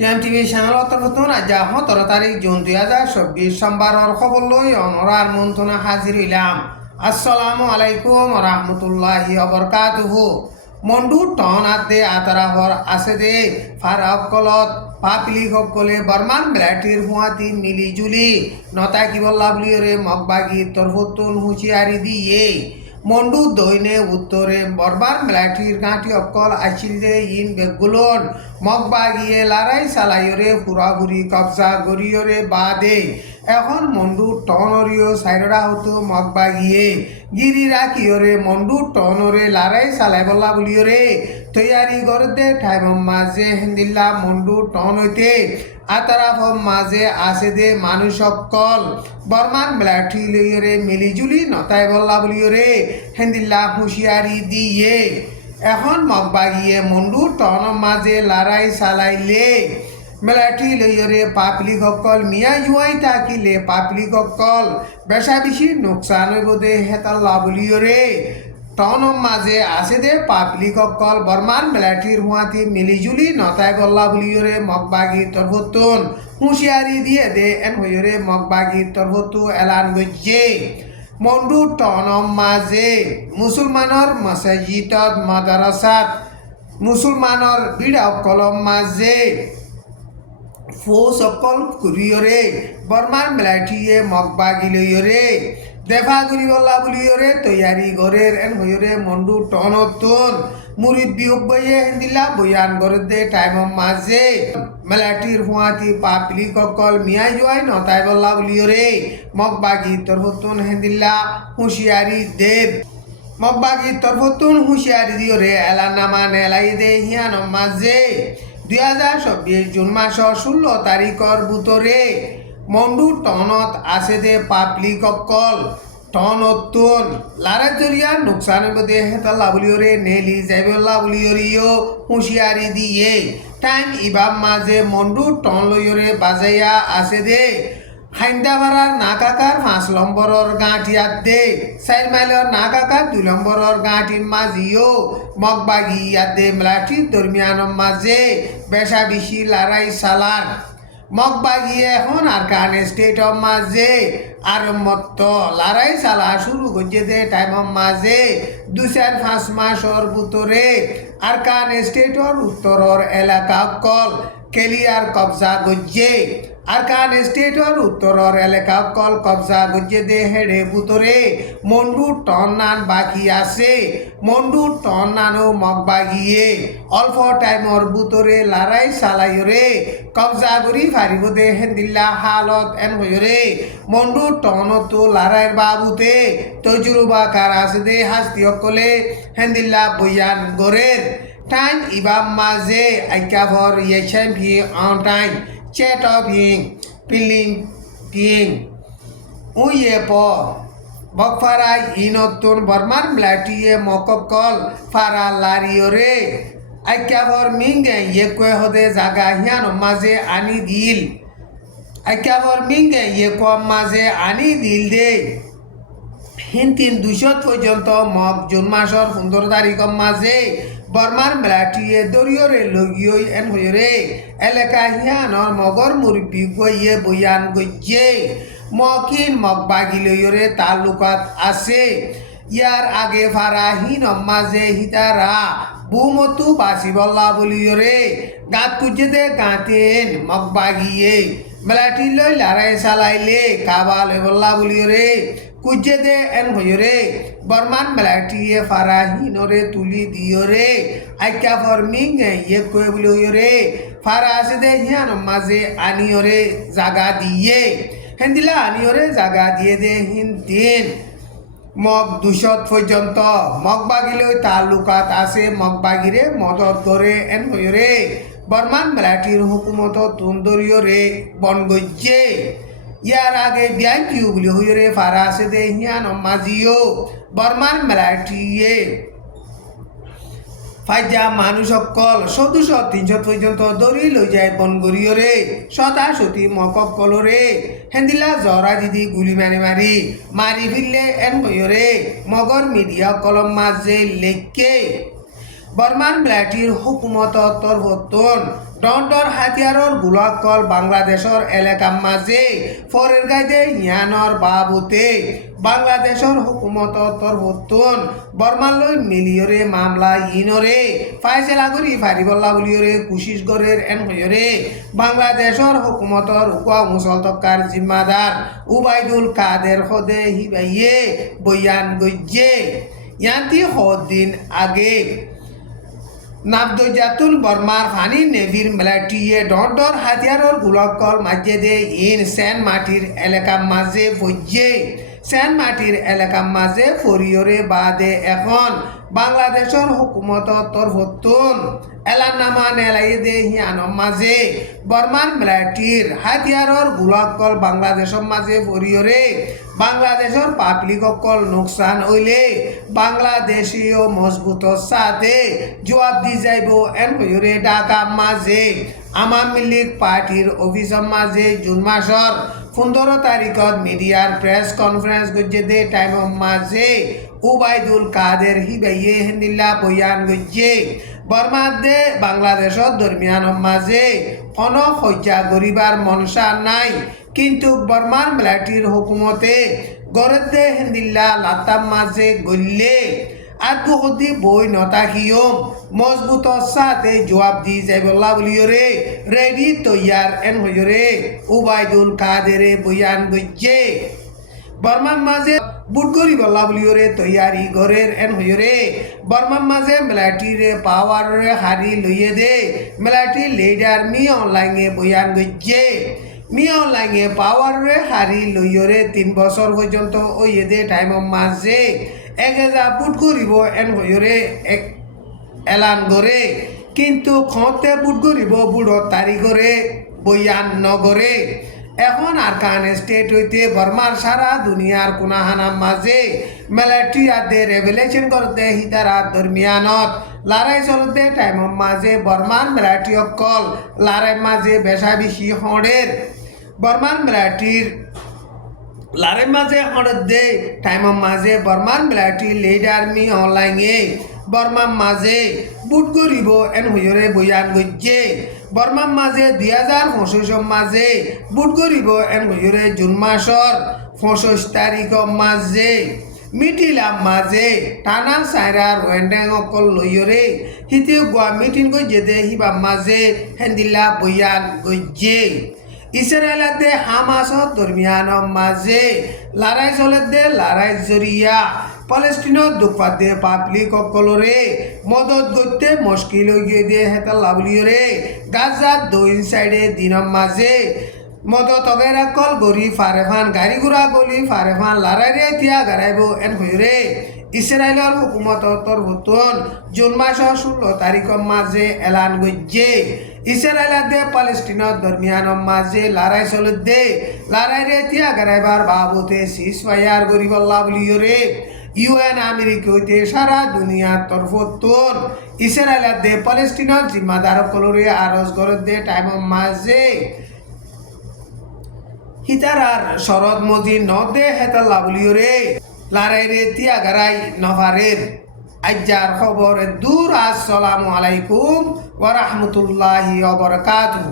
টিএমটিভি চ্যানেলত নতুন আজ 17 তারিখ জুন 2024 সোমবারের খবর লই অনরার মন্ত্রণা হাজির হইলাম। আসসালামু আলাইকুম রহমতুল্লাহি অবরকাতুহু। মন্ডু টন আদে আতরাহর আছে দে ফারাক কলত পাপলি সকলে বর্মান ব্লাটির হুয়াতি মিলি জুলি নতা কি বল্লা বলিরে মগবাগি তরফতুন হুঁশিয়ারি দিয়ে মন্ডু দৈনে উত্তরে বরবার মেলাটির গাঁটি অকল আসিল দে ইন বেগুলন মগবাগিয়ে লড়াই চালাইরে হুরাহুরি কবজা গরিয়রে বাদে এখন মন্ডু টনরিও সাইররা হতো মগবাগিয়ে গিরিরা কিয়রে মন্ডু টনরে লড়াই চালাই বল্লা বলিয়রে তৈয়ারি করতে ঠাইম মাঝে হিন্দিল্লা মন্ডু টন হইতে আতারাফ মাঝে আছে দে মানুষ সকল বর্মান মেলাটি লইরে মিলিজুলি নতাই বল্লা বলিয়রে হিন্দিল্লা হুঁশিয়ারি দিয়ে এখন মগবাগিয়ে মন্ডু টন মাঝে লড়াই চালাইলে মেলাটি লইরে পাপলি সকল মিয়া জুয়াই থাকিলে পাপলি সকল বেশা বেশি নোকসান হইব দে হেতাল্লা বলিয়রে টন মাঝে আছে দে পাপলি সকল বর্মান মেলাটির হুয়াতি মিলিজুলি নতাই বল্লা বলিয়রে মগবাগি তরফতুন হুঁশিয়ারি দিয়ে দে এন হইরে মগবাগি তরফতু এলান গজ্জে মন্ডু টন মাঝে মুসলমানর মসজিদত মাদ্রাসাত মুসলমানর বিড়া কলম মাঝে ফৌজ সকল কুরিয়রে বর্মান মেলাটিয়ে মগবাগি লইয়রে দেখা করি বল্লা বলিয়রে তৈয়ারি গরের এন হইরে মন্ডু টনতুন মুরিদ বিয়োগ বইয়ে হিন্দিলা বয়ান করে দে টাইম মাঝে মেলাটির হুয়াতি পাপলি ককল মিয়াই জয় নতাই বল্লা বলিয়রে মগবাগি তরফতুন হিন্দিলা হুঁশিয়ারি দেব মগবাগি তরফতুন হুঁশিয়ারি দিয়রে এলানামা নেলাই দে হিয়ান মাঝে 2024 জুন মাসর 16 তারিখর ভিতরে মন্ডু টনত আছে দে পাপলি ককল টনতুন লারা জরিয়া নোকসান বদে হেতাল্লা বলিয়রে নেলি যাইবল্লা বলিয়রিও হুঁশিয়ারি দিয়ে টাইম ইবাম মাঝে মন্ডু টন লইয়রে বাজাইয়া আছে দে হাইন্দাবাড়ার নাকাকার 5 নম্বরের গাঁটিয়াত দে 4 মাইলের নাকাকার 2 নম্বরের গাঁটির মাঝিও মগবাগি ইয়াদে মেলাটি দরমিয়ান মাঝে বেশা বেশি লড়াই চালান মগবাগিয়ে এখন আর কান স্টেটর মাঝে আর মত লড়াই চালা শুরু করছে দে টাইম মাঝে 2-5 মাসর ভিতরে আর কান স্টেটর উত্তরের এলাকা কল কেলিয়ার কবজা গজ্জে আরকান স্টেটর উত্তরের এলাকা কল কবজা গজ্জে দে হেডে ভিতরে মন্ডু টন নান বাকি আছে মন্ডু টন নানও মগবাগিয়ে অল্প টাইমর ভিতরে লড়াই চালাইরে কবজা করি ফারিব দে হেন্দিল্লা হালত এন হইরে মন্ডু টনতো লড়াইয়ের বাবুতে তজুরবা কার আছে দে হাস্তি অকলে হেন্দিল্লা বয়ান গরের টাইম ইবাম মাঝে আইকাভর ইয়েছেন ভি অন টাইম চেট অফ হিং পিলিং পিং উইয়ে প বকফারাই ইনতুন বর্মান ব্লাটিয়ে মককল ফারা লারিয়রে আইকাভর মিঙ্গে ইয়ে কয়ে হদে জাগা হিয়ান মাঝে আনি দিল আইকাভর মিঙ্গে ইয়ে কম মাঝে আনি দিল দে হিন্তিন 200 পর্যন্ত মগ জুন মাসর 15 তারিখর মাঝে বর্মার মেলাটিয়ে দরিয়রে লগিয়ই এন হইরে এলাকা হিয়ানর মগর মুরব্বী গইয়ে বয়ান গজ্জে মকিন মগবাগি লইরে তালুকাত আছে ইয়ার আগে ফারাহিন মাঝে হিতারা বুমতু বাসি বল্লা বলিয়রে গাত কুজে দে গাঁতেন মগবাগিয়ে মেলাটি লই লড়াই চালাইলে কাবাল বল্লা বলিয়রে কুজে দে এন হইরে বর্মান মেলাটিয়ে ফারাহিনরে তুলি দিয়রে আইকা ফর্মিং ইয়ে কয়ে বলি হইরে ফারা আছে দে হিয়ান মাঝে আনিয়রে জাগা দিয়ে হেন্দিলা আনিয়রে জাগা দিয়ে দে হিন্দিন মগ 200 পর্যন্ত মগবাগিলৈ তালুকাত আছে মগবাগিরে মদত করে এন হইরে বর্মান মেলাটির হুকুমত তুন্দরিয়রে বন গজ্জে ইয়ার আগে বিয়াই কিউ বলি হইরে ফারা আছে দে হিয়ান মাঝিও বর্মান মেলাটিয়ে ফাইজা মানুষ সকল 200-300 পর্যন্ত দৌড়ি লই যায় বনগরিয়রে শতাশতি মককলরে হেন্দিলা জরা দিদি গুলি মারি মারি ফিরলে এন হইরে মগর মিডিয়া কলম মাঝে লেখকে বর্মার মিলিটারির হুকুমত তরফতন ডর হাতিয়ারর গোলাকল বাংলাদেশর এলাকার মাঝে ফরের গাইদে ইয়ানর বাবুতে বাংলাদেশর হুকুমত তরফতন বর্মালৈ মিলিয়রে মামলা ইনরে ফাইসেলা করি ফারিবল্লা বলিয়রে কুশিস গরের এনরে বাংলাদেশর হুকুমতর উকা মুসলতকার জিম্মাদার উবাইদুল কাদের হদে হিবাইয়ে বয়ান গজ্জে ইয়ান্তি দিন আগে নাবদজাতুল বর্মার ফানি নেভির মিলিটারিয়ে ডর হাতিয়ারর গোলাকল মাঝে দে ইন সেন মাটির এলাকার মাঝে বজ্জে সেন মাটির এলাকার মাঝে ফরিয়রে বাদে এখন বাংলাদেশের হুকুমত তরফতুন এলানামা নেলাই দে হিয়ানোর মাঝে বর্মার মিলিটারির হাতিয়ারর গোলাকল বাংলাদেশের মাঝে ফরিয়রে বাংলাদেশের পাবলিক অকল নোকসান হইলে বাংলাদেশীয় মজবুত সাথে জবাব দি যাইব এন হইরে ঢাকা মাঝে আওয়ামী লীগ পার্টির অফিসের মাঝে জুন মাসর 15 তারিখত মিডিয়ার প্রেস কনফারেন্স গজ্জে দে টাইমের মাঝে উবাইদুল কাদের হিবাইয়ে হেন্দিল্লা বয়ান গজ্জে বর্মাদে বাংলাদেশত দরমিয়ানের মাঝে কোনো হত্যা গরিবার মনসা নাই কিন্তু বর্মার মিলিটারির হুকুমতে গরদে হেন্দিল্লা লাতাম মাঝে গল্লে আদু হদি বই নতাকিয়ম মজবুত সাথে জবাব দি যাইবল্লা বলিয়রে রেডি তৈয়ার এন হইরে উবাইদুল কাদেরে বয়ান গজ্জে বর্মার মাঝে বুটগরি বল্লা বলিয়রে তৈয়ারি ঘরের এন হইরে বর্মার মাঝে মিলিটারিরে পাওয়ারে হারি লইয়ে দে মিলিটারি লিডার মি অনলাইনে বয়ান গজ্জে মি অনলাইনে পাওয়ারে হারি লইয়রে 3 বছর পর্যন্ত ওই দে টাইমের মাঝে 1000 বুট করিব এন হইরে এলান করে কিন্তু খতে বুট করিব বুড়র তারিখরে বয়ান নগরে এখন আরকান স্টেট হইতে বর্মার সারা দুনিয়ার কোনাহানার মাঝে মিলিটারি আদে রেভেলেশন করতে হিতারা দরমিয়ানত লড়াই চলতে টাইমের মাঝে বর্মার মিলিটারি অকল লড়াই মাঝে বেশা বেশি হড়ের বর্মার মিলিটারির লড়াই মাঝে হড়ের দে টাইমের মাঝে বর্মার মিলিটারি লিডার মি অনলাইনে বর্মার মাঝে বুট গরিব এন হইরে বয়ান গজ্জে বর্মার মাঝে 2025 মাঝে বুট গরিব এন হইরে জুন মাসর 25 তারিখ মাঝে মিটিলাম মাঝে টানা সাইরার ওয়েন্ডেং অকল লইরে হিতে গোয়া মিটিং গজ্জে দে হিবা মাঝে হেন্দিল্লা বয়ান গজ্জে ইসরায়েলাতে হামাসর দরমিয়ানের মাঝে লড়াই চলে দে লড়াই জরিয়া পালেস্টিনত দুপাতে পাবলিক অকলরে মদত করতে মুশকিল হয়ে দিয়ে হেতা লাভলিয়রে গাজার দুই সাইডে দিনের মাঝে মদত অগেরা কল গরি ফারেফান গাড়ি ঘোড়া গলি ফারেফান লড়াই রে তিয়া গাড়াইব এন হইরে ইসরায়েলের হুকুমত তরফতুন জুন মাসের 16 তারিখের মাঝে এলান গজ্জে ইসরায়েলাতে পালেস্টিনত দরমিয়ানের মাঝে লড়াই চলে দে লড়াই রে তিয়া গাড়াইবার বাবুতে সিজফায়ার গরিবল্লা বলিয়রে ইউএন আমেরিকা হইতে সারা দুনিয়ার তরফতুন ইসরায়েলাতে পালেস্টিনত জিম্মাদার কলরে আরজ করে দে টাইমের মাঝে হিতারার শরৎ মজি নদে হেতা লাভলিয়রে লড়াই রে তিয়া গাড়াই নভারের আজ্জার খবর দূর। আসসালামু আলাইকুম ওয়া রাহমাতুল্লাহি ওয়া বারাকাতুহু।